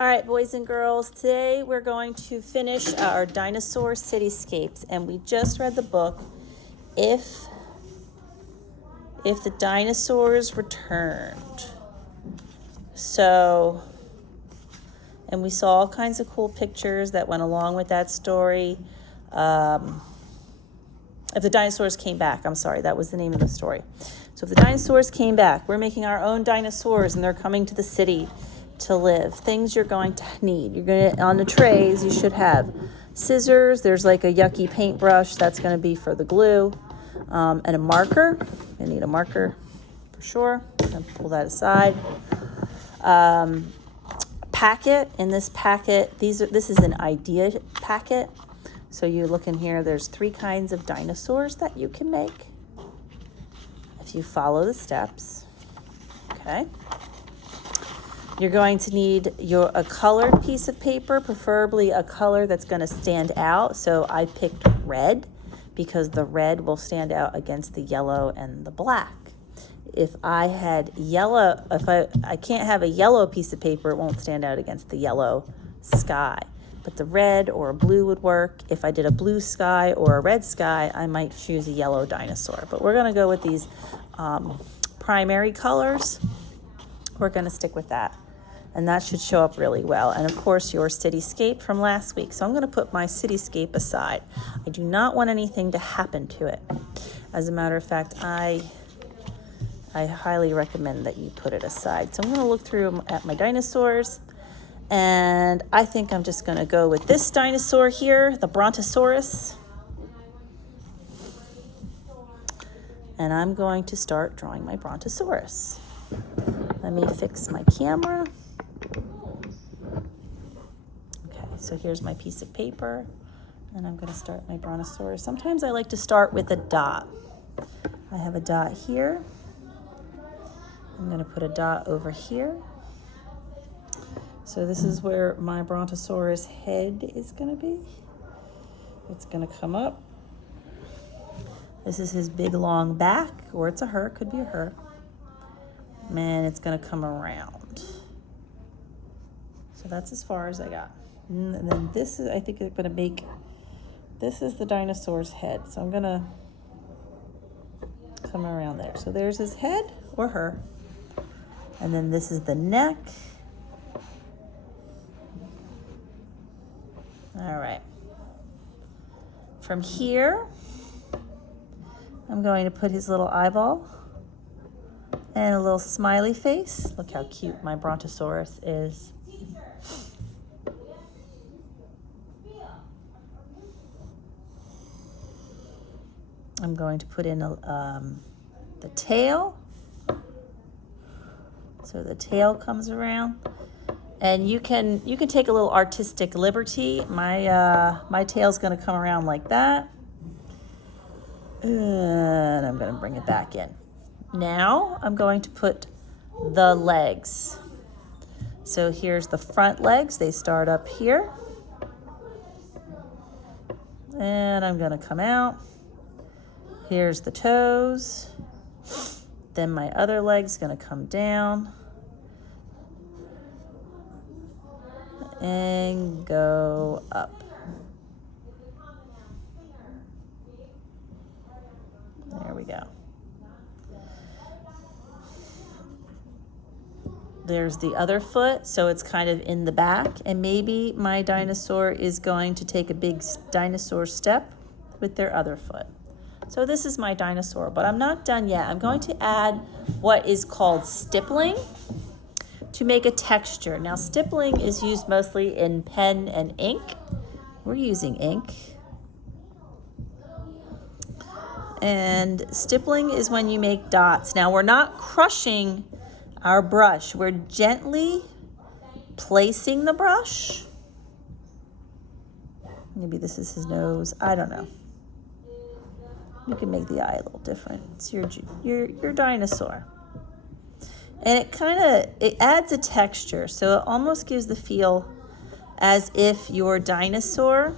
All right, boys and girls, today we're going to finish our dinosaur cityscapes, and we just read the book, If the Dinosaurs Returned. So, and we saw all kinds of cool pictures that went along with that story. If the dinosaurs came back, I'm sorry, that was the name of the story. So if the dinosaurs came back, we're making our own dinosaurs, and they're coming to the city to live. Things you're going to need. You're going to, on the trays, you should have scissors. There's like a yucky paintbrush. That's going to be for the glue. And a marker. You need a marker for sure. I'm going to pull that aside. Packet. In this packet, this is an idea packet. So you look in here, there's 3 kinds of dinosaurs that you can make if you follow the steps. Okay. You're going to need a colored piece of paper, preferably a color that's going to stand out. So I picked red because the red will stand out against the yellow and the black. If I had yellow, if I can't have a yellow piece of paper, it won't stand out against the yellow sky. But the red or a blue would work. If I did a blue sky or a red sky, I might choose a yellow dinosaur. But we're going to go with these primary colors. We're going to stick with that. And that should show up really well. And of course, your cityscape from last week. So I'm going to put my cityscape aside. I do not want anything to happen to it. As a matter of fact, I highly recommend that you put it aside. So I'm going to look through at my dinosaurs. And I think I'm just going to go with this dinosaur here, the Brontosaurus. And I'm going to start drawing my Brontosaurus. Let me fix my camera. Okay, so here's my piece of paper. And I'm going to start my Brontosaurus. Sometimes I like to start with a dot. I have a dot here. I'm going to put a dot over here. So this is where my Brontosaurus head is going to be. It's going to come up. This is his big long back, or it's a her, could be a her. And it's going to come around. So that's as far as I got. And then this is, I think I'm going to make, this is the dinosaur's head. So I'm going to come around there. So there's his head or her. And then this is the neck. All right. From here, I'm going to put his little eyeball and a little smiley face. Look how cute my Brontosaurus is. I'm going to put in the tail. So the tail comes around. And you can take a little artistic liberty. My tail's going to come around like that. And I'm going to bring it back in. Now I'm going to put the legs. So here's the front legs. They start up here. And I'm going to come out. Here's the toes. Then my other leg's going to come down. And go up. There we go. There's the other foot, so it's kind of in the back, and maybe my dinosaur is going to take a big dinosaur step with their other foot. So this is my dinosaur, but I'm not done yet. I'm going to add what is called stippling to make a texture. Now, stippling is used mostly in pen and ink. We're using ink. And stippling is when you make dots. Now, we're not crushing our brush. We're gently placing the brush. Maybe this is his nose. I don't know. You can make the eye a little different. It's your dinosaur. And it adds a texture, so it almost gives the feel as if your dinosaur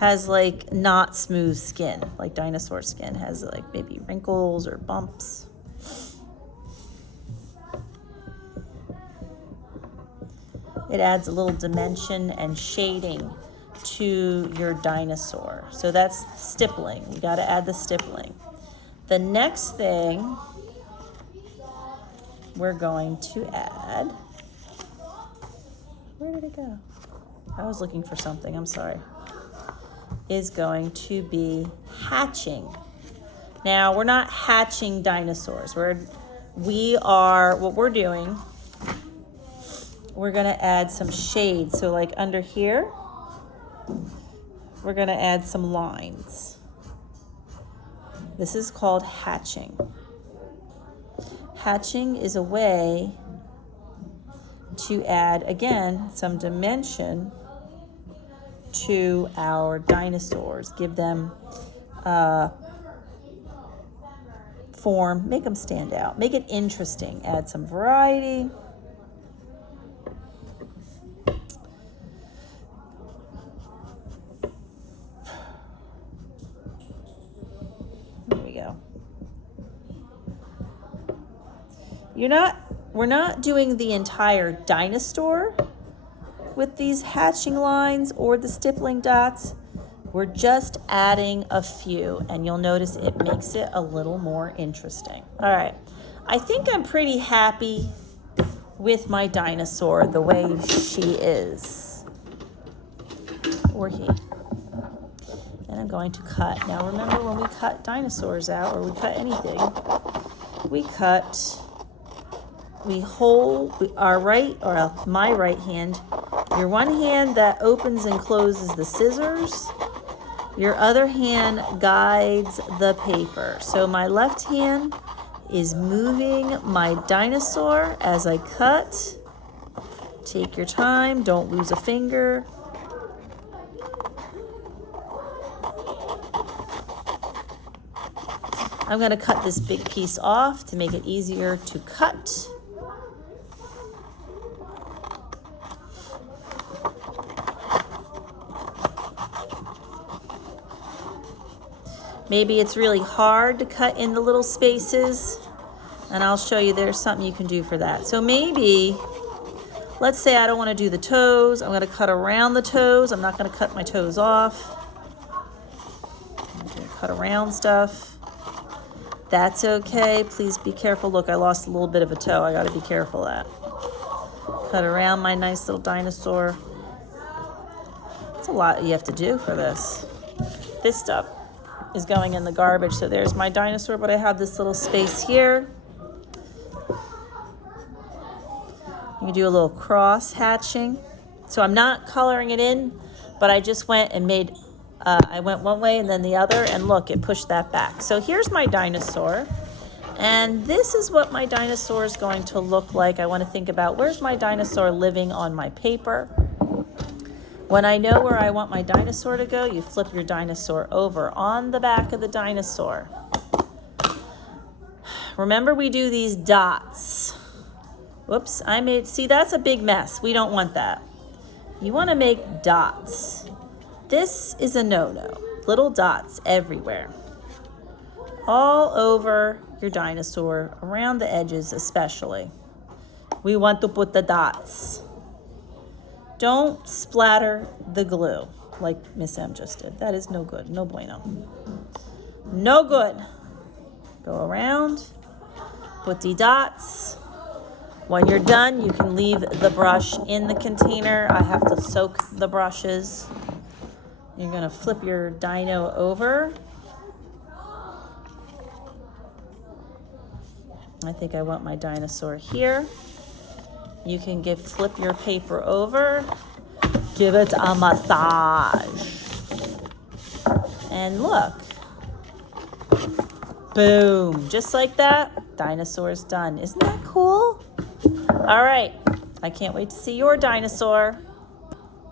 has like not smooth skin, like dinosaur skin has like maybe wrinkles or bumps. It adds a little dimension and shading to your dinosaur. So that's stippling. You got to add the stippling. The next thing we're going to add, where did it go? I was looking for something, I'm sorry, is going to be hatching. Now, we're not hatching dinosaurs. What we're doing, we're gonna add some shades. So like under here, we're gonna add some lines. This is called hatching. Hatching is a way to add, again, some dimension to our dinosaurs. Give them form, make them stand out, make it interesting, add some variety. There we go. We're not doing the entire dinosaur with these hatching lines or the stippling dots. We're just adding a few, and you'll notice it makes it a little more interesting. All right, I think I'm pretty happy with my dinosaur the way she is, or he. And I'm going to cut. Now remember, when we cut dinosaurs out, or we cut anything, we hold our right, or my right hand, your one hand that opens and closes the scissors, your other hand guides the paper. So my left hand is moving my dinosaur as I cut. Take your time, don't lose a finger. I'm gonna cut this big piece off to make it easier to cut. Maybe it's really hard to cut in the little spaces, and I'll show you there's something you can do for that. So maybe, let's say I don't want to do the toes. I'm going to cut around the toes. I'm not going to cut my toes off. I'm going to cut around stuff. That's okay. Please be careful. Look, I lost a little bit of a toe. I got to be careful of that. Cut around my nice little dinosaur. It's a lot you have to do for this. This stuff is going in the garbage. So there's my dinosaur, but I have this little space here. You can do a little cross hatching. So I'm not coloring it in, but I just went and made, I went one way and then the other, and look, it pushed that back. So here's my dinosaur, and this is what my dinosaur is going to look like. I want to think about, where's my dinosaur living on my paper? When I know where I want my dinosaur to go, you flip your dinosaur over on the back of the dinosaur. Remember, we do these dots. Whoops, see, that's a big mess. We don't want that. You want to make dots. This is a no-no. Little dots everywhere. All over your dinosaur, around the edges especially. We want to put the dots. Don't splatter the glue like Miss M just did. That is no good, no bueno. No good. Go around, put the dots. When you're done, you can leave the brush in the container. I have to soak the brushes. You're gonna flip your dino over. I think I want my dinosaur here. You can flip your paper over, give it a massage. And look, boom, just like that, dinosaur's done. Isn't that cool? All right, I can't wait to see your dinosaur.